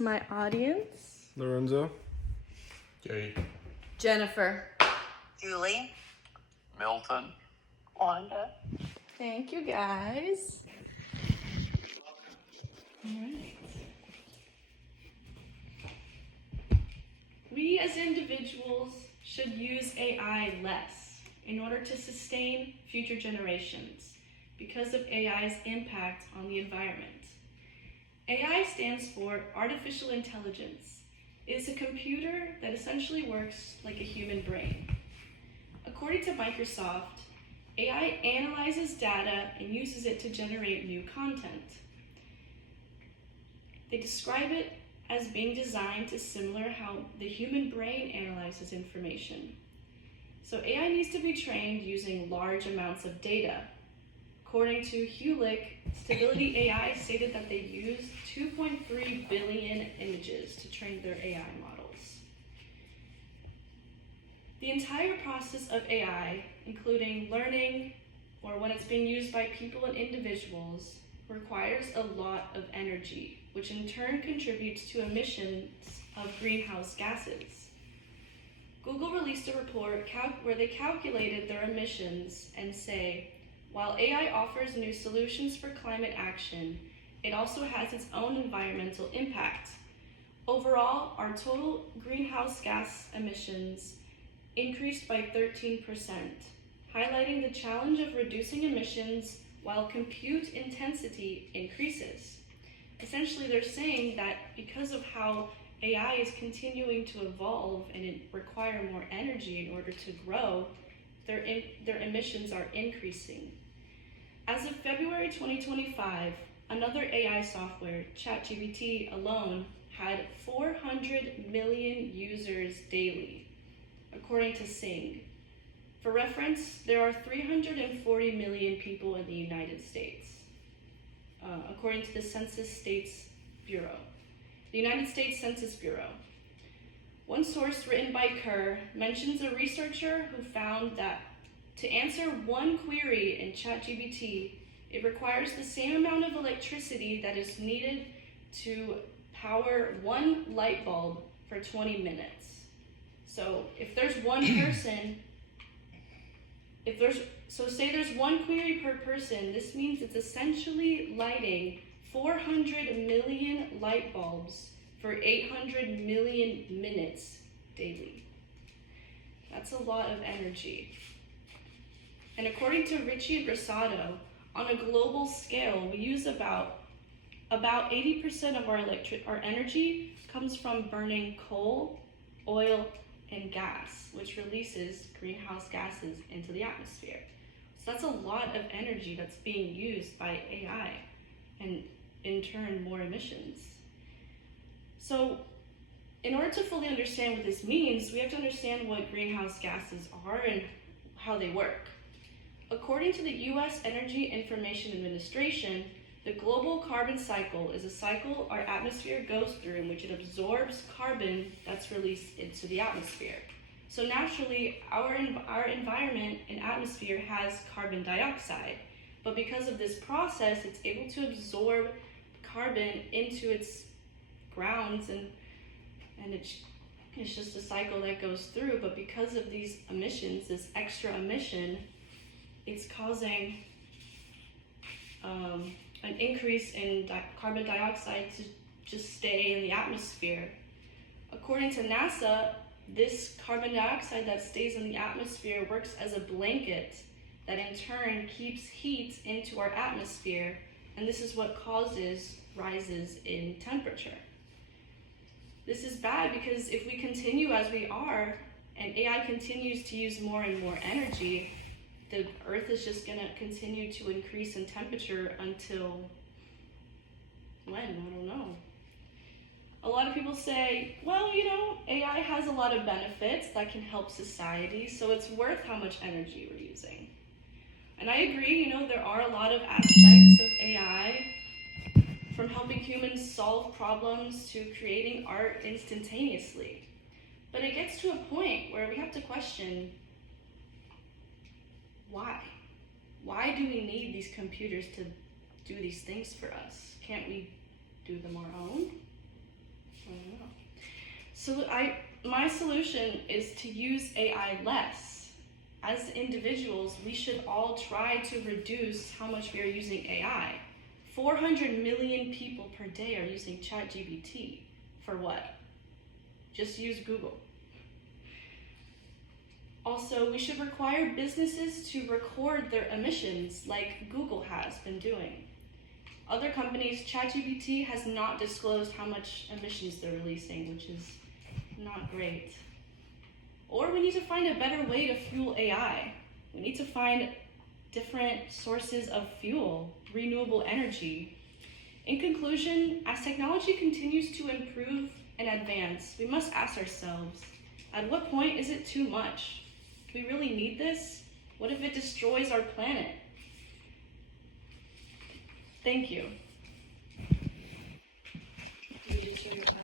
My audience. Lorenzo. Jay. Jennifer. Julie. Milton. Wanda. Thank you, guys. All right. We as individuals should use AI less in order to sustain future generations because of AI's impact on the environment. AI stands for artificial intelligence. It is a computer that essentially works like a human brain. According to Microsoft, AI analyzes data and uses it to generate new content. They describe it as being designed to similar how the human brain analyzes information. So AI needs to be trained using large amounts of data. According to Hewlett, Stability AI stated that they used 2.3 billion images to train their AI models. The entire process of AI, including learning or when it's being used by people and individuals, requires a lot of energy, which in turn contributes to emissions of greenhouse gases. Google released a report where they calculated their emissions and say, while AI offers new solutions for climate action, it also has its own environmental impact. Overall, our total greenhouse gas emissions increased by 13%, highlighting the challenge of reducing emissions while compute intensity increases. Essentially, they're saying that because of how AI is continuing to evolve and it require more energy in order to grow, their emissions are increasing. As of February 2025, another AI software, ChatGPT alone, had 400 million users daily, according to Sing. For reference, there are 340 million people in the United States, according to the Census States Bureau. The United States Census Bureau. One source written by Kerr mentions a researcher who found that to answer one query in ChatGPT, it requires the same amount of electricity that is needed to power one light bulb for 20 minutes. So if there's one person, say there's one query per person, this means it's essentially lighting 400 million light bulbs for 800 million minutes daily. That's a lot of energy. And according to Richie and Rosado, on a global scale, we use about 80% of our energy comes from burning coal, oil, and gas, which releases greenhouse gases into the atmosphere. So that's a lot of energy that's being used by AI, and in turn, more emissions. So in order to fully understand what this means, we have to understand what greenhouse gases are and how they work. According to the U.S. Energy Information Administration, the global carbon cycle is a cycle our atmosphere goes through in which it absorbs carbon that's released into the atmosphere. So naturally, our environment and atmosphere has carbon dioxide, but because of this process, it's able to absorb carbon into its grounds, and it's just a cycle that goes through. But because of these emissions, this extra emission, it's causing an increase in carbon dioxide to just stay in the atmosphere. According to NASA, this carbon dioxide that stays in the atmosphere works as a blanket that in turn keeps heat into our atmosphere, and this is what causes rises in temperature. This is bad because if we continue as we are and AI continues to use more and more energy, the Earth is just going to continue to increase in temperature until when? I don't know. A lot of people say, well, AI has a lot of benefits that can help society, so it's worth how much energy we're using. And I agree, there are a lot of aspects of AI, from helping humans solve problems to creating art instantaneously. But it gets to a point where we have to question, why? Why do we need these computers to do these things for us? Can't we do them our own? My solution is to use AI less. As individuals, we should all try to reduce how much we are using AI. 400 million people per day are using ChatGPT. For what? Just use Google. Also, we should require businesses to record their emissions like Google has been doing. Other companies, ChatGPT has not disclosed how much emissions they're releasing, which is not great. Or we need to find a better way to fuel AI. We need to find different sources of fuel, renewable energy. In conclusion, as technology continues to improve and advance, we must ask ourselves, at what point is it too much? Do we really need this? What if it destroys our planet? Thank you.